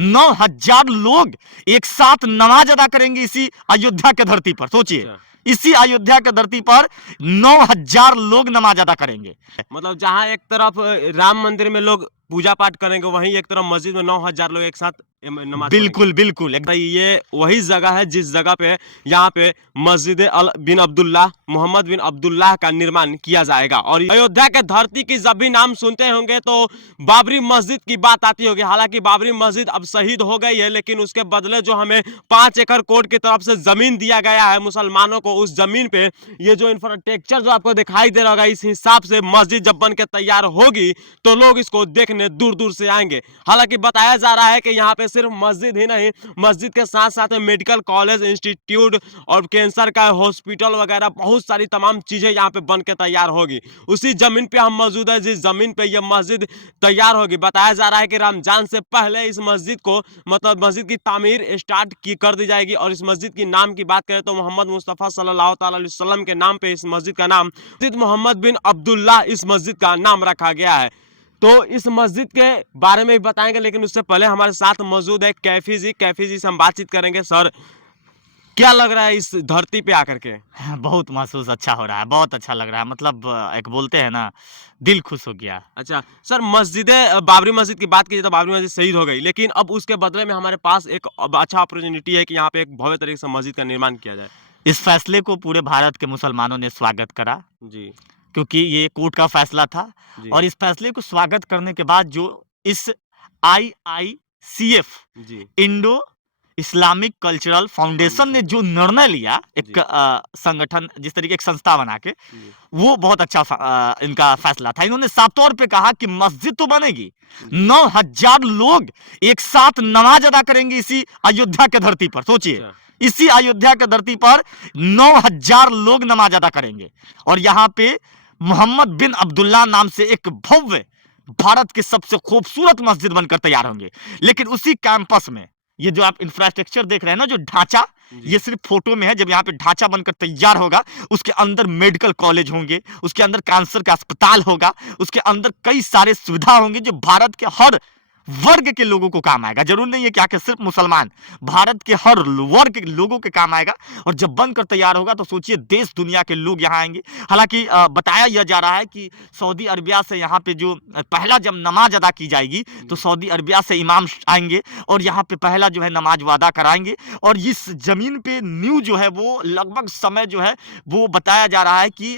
9,000 लोग एक साथ नमाज अदा करेंगे इसी अयोध्या के धरती पर। सोचिए, इसी अयोध्या के धरती पर 9,000 लोग नमाज अदा करेंगे। मतलब जहाँ एक तरफ राम मंदिर में लोग पूजा पाठ करेंगे, वहीं एक तरफ मस्जिद में 9,000 लोग एक साथ नमाज बिल्कुल बिल्कुल। ये वही जगह है जिस जगह पे यहाँ पे मस्जिद बिन अब्दुल्लाह, मोहम्मद बिन अब्दुल्लाह का निर्माण किया जाएगा। और अयोध्या के धरती की जब भी नाम सुनते होंगे तो बाबरी मस्जिद की बात आती होगी। हालांकि बाबरी मस्जिद अब शहीद हो गई है, लेकिन उसके बदले जो हमें 5 एकड़ कोर्ट की तरफ से जमीन दिया गया है मुसलमानों को, उस जमीन पे ये जो इंफ्रास्ट्रक्चर जो आपको दिखाई दे रहा होगा, इस हिसाब से मस्जिद जब बन के तैयार होगी तो लोग इसको देखने दूर दूर से आएंगे। हालांकि बताया जा रहा है कि यहाँ पे सिर्फ मस्जिद ही नहीं, मस्जिद के साथ साथ मेडिकल कॉलेज, इंस्टीट्यूट और कैंसर का हॉस्पिटल वगैरह बहुत सारी तमाम चीजें यहाँ पे बन के तैयार होगी। उसी जमीन पे हम मौजूद है जिस जमीन पे यह मस्जिद तैयार होगी। बताया जा रहा है कि रमजान से पहले इस मस्जिद को, मतलब मस्जिद की तामीर स्टार्ट कर दी जाएगी। और इस मस्जिद की नाम की बात करें तो मोहम्मद मुस्तफ़ा सल्लल्लाहु अलैहि वसल्लम के नाम पे इस मस्जिद का नाम मस्जिद मोहम्मद बिन अब्दुल्लाह इस मस्जिद का नाम रखा गया है। तो इस मस्जिद के बारे में भी बताएंगे, लेकिन उससे पहले हमारे साथ मौजूद है कैफी जी। कैफी जी से हम बातचीत करेंगे। सर, क्या लग रहा है इस धरती पे आकर के? बहुत महसूस अच्छा हो रहा है, बहुत अच्छा लग रहा है। मतलब एक बोलते हैं ना, दिल खुश हो गया। अच्छा सर, बाबरी मस्जिद की बात कीजिए तो बाबरी मस्जिद शहीद हो गई, लेकिन अब उसके बदले में हमारे पास एक अच्छा अपॉर्चुनिटी है कि यहाँ पे एक भव्य तरीके से मस्जिद का निर्माण किया जाए। इस फैसले को पूरे भारत के मुसलमानों ने स्वागत करा जी, क्योंकि ये कोर्ट का फैसला था। जी, और इस फैसले को स्वागत करने के बाद जो इस IICF, जी, इंडो इस्लामिक कल्चरल फाउंडेशन ने जो निर्णय लिया, एक जी। संगठन, जिस तरीके की संस्था बना के, जी, वो बहुत अच्छा इनका फैसला था। इन्होंने साफ तौर पे कहा कि मस्जिद तो बनेगी, 9,000 लोग एक साथ नमाज अदा करेंगे इसी अयोध्या के धरती पर। सोचिए, अच्छा, इसी अयोध्या के धरती पर 9,000 लोग नमाज अदा करेंगे। और यहाँ पे मोहम्मद बिन अब्दुल्ला नाम से एक भव्य, भारत के सबसे खूबसूरत मस्जिद बनकर तैयार होंगे। लेकिन उसी कैंपस में ये जो आप इंफ्रास्ट्रक्चर देख रहे हैं ना, जो ढांचा, ये सिर्फ फोटो में है। जब यहाँ पे ढांचा बनकर तैयार होगा, उसके अंदर मेडिकल कॉलेज होंगे, उसके अंदर कैंसर का अस्पताल होगा, उसके अंदर कई सारे सुविधा होंगे जो भारत के हर वर्ग के लोगों को काम आएगा। जरूर नहीं है कि सिर्फ मुसलमान, भारत के हर वर्ग के लोगों के काम आएगा। और जब बनकर तैयार होगा तो सोचिए, देश दुनिया के लोग यहाँ आएंगे। हालांकि बताया यह जा रहा है कि सऊदी अरबिया से यहाँ पे जो पहला जब नमाज अदा की जाएगी तो सऊदी अरबिया से इमाम आएंगे और यहाँ पे पहला जो है नमाज वो अदा कराएंगे। और इस जमीन पे न्यू जो है वो लगभग समय जो है वो बताया जा रहा है कि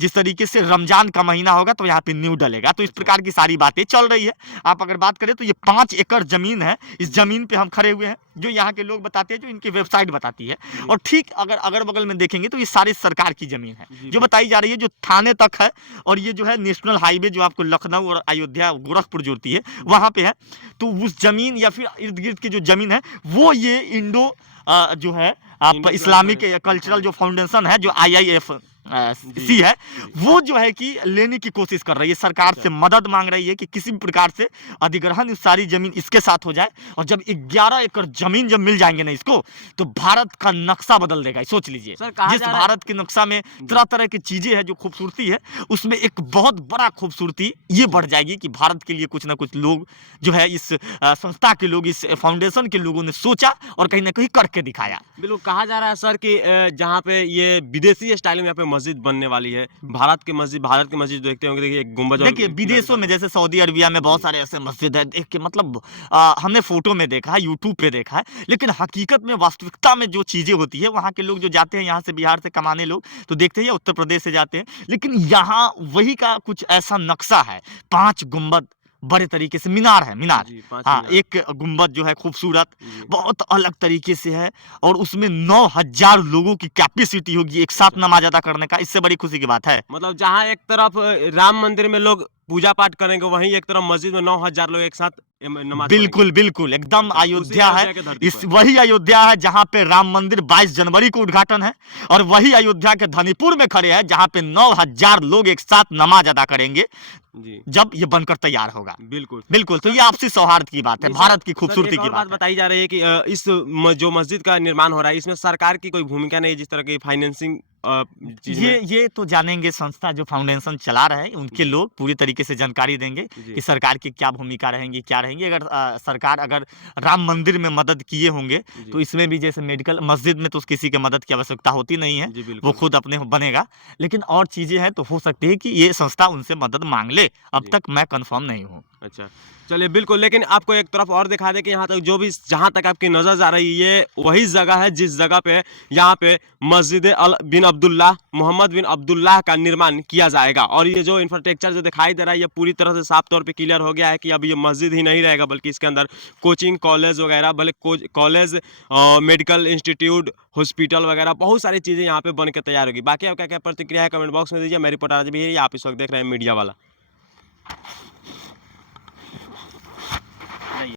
जिस तरीके से रमजान का महीना होगा तो यहाँ पे न्यू डलेगा। तो इस प्रकार की सारी बातें चल रही है। आप अगर बात करें तो ये 5 एकड़ जमीन है। इस जमीन पे हम खड़े हुए हैं, जो यहाँ के लोग बताते हैं, जो इनकी वेबसाइट बताती है। और ठीक अगर अगल बगल में देखेंगे तो ये सारी सरकार की जमीन है जो बताई जा रही है, जो थाने तक है। और ये जो है नेशनल हाईवे जो आपको लखनऊ और अयोध्या गोरखपुर जोड़ती है, वहां पे है। तो उस जमीन या फिर इर्द गिर्द की जो जमीन है वो ये इंडो जो है आप इस्लामिक कल्चरल जो फाउंडेशन है, जो IIFC है, वो जो है कि लेने की कोशिश कर रही है, सरकार से मदद मांग रही है कि किसी भी प्रकार से अधिग्रहण इस सारी जमीन इसके साथ हो जाए। और जब 11 एकड़ जमीन जब मिल जाएंगे ना इसको, तो भारत का नक्शा बदल देगा। सोच लीजिए, जिस भारत के नक्शा में तरह तरह की चीजें हैं, जो खूबसूरती है, उसमें एक बहुत बड़ा खूबसूरती ये बढ़ जाएगी कि भारत के लिए कुछ ना कुछ लोग जो है, इस संस्था के लोग, इस फाउंडेशन के लोगों ने सोचा और कहीं ना कहीं करके दिखाया। बिल्कुल, कहा जा रहा है सर कि जहाँ पे ये विदेशी स्टाइल में यहाँ पे मस्जिद बनने वाली है। भारत की मस्जिद देखते होंगे, देखिए गुंबज। देखिए, विदेशों में जैसे सऊदी अरबिया में बहुत सारे ऐसे मस्जिद है, देख के मतलब हमने फोटो में देखा है, यूट्यूब पे देखा है। लेकिन हकीकत में, वास्तविकता में जो चीजें होती है, वहाँ के लोग जो जाते हैं यहाँ से, बिहार से कमाने लोग तो देखते हैं, या उत्तर प्रदेश से जाते हैं, लेकिन यहाँ वही का कुछ ऐसा नक्शा है। 5 गुंबद, बड़े तरीके से मीनार है, मीनार। हाँ, एक गुंबद जो है खूबसूरत, बहुत अलग तरीके से है। और उसमें 9,000 लोगों की कैपेसिटी होगी एक साथ नमाज अदा करने का। इससे बड़ी खुशी की बात है। मतलब जहाँ एक तरफ राम मंदिर में लोग पूजा पाठ करेंगे, वहीं एक तरफ मस्जिद में 9,000 लोग एक साथ नमाज बिल्कुल बिल्कुल, एकदम अयोध्या है। वही अयोध्या है जहाँ पे राम मंदिर 22 जनवरी को उद्घाटन है। और वही अयोध्या के धनीपुर में खड़े हैं जहाँ पे 9,000 लोग एक साथ नमाज अदा करेंगे जब ये बनकर तैयार होगा। बिल्कुल बिल्कुल, तो ये आपसी सौहार्द की बात है, भारत की खूबसूरती की बात बताई जा रही है कि इस जो मस्जिद का निर्माण हो रहा है, इसमें सरकार की कोई भूमिका नहीं है, जिस तरह की फाइनेंसिंग चीज में? ये तो जानेंगे, संस्था जो फाउंडेशन चला रहा है उनके लोग पूरी तरीके से जानकारी देंगे जी। कि सरकार की क्या भूमिका रहेंगी, क्या रहेंगी। अगर सरकार अगर राम मंदिर में मदद किए होंगे जी। तो इसमें भी, जैसे मेडिकल मस्जिद में तो किसी के मदद की आवश्यकता होती नहीं है, जी वो बिल्कुल। खुद अपने बनेगा। लेकिन और चीजें हैं तो हो सकती है कि ये संस्था उनसे मदद मांग ले, अब जी। तक मैं कंफर्म नहीं हूँ। अच्छा, चलिए बिल्कुल, लेकिन आपको एक तरफ और दिखा दें कि यहाँ तक जो भी जहाँ तक आपकी नज़र जा रही है, ये वही जगह है जिस जगह पे यहाँ पे मस्जिद बिन अब्दुल्लाह, मोहम्मद बिन अब्दुल्लाह का निर्माण किया जाएगा। और ये जो इंफ्रास्ट्रक्चर जो दिखाई दे रहा है, ये पूरी तरह से साफ तौर पे क्लियर हो गया है कि अब ये मस्जिद ही नहीं रहेगा, बल्कि इसके अंदर कोचिंग कॉलेज वगैरह, भले कॉलेज, मेडिकल इंस्टीट्यूट, हॉस्पिटल वगैरह बहुत सारी चीज़ें यहाँ पे बन के तैयार होगी। बाकी आपका क्या प्रतिक्रिया है कमेंट बॉक्स में दीजिए। मैं रिपोर्टर आज भी, आप इस वक्त देख रहे हैं मीडिया वाला।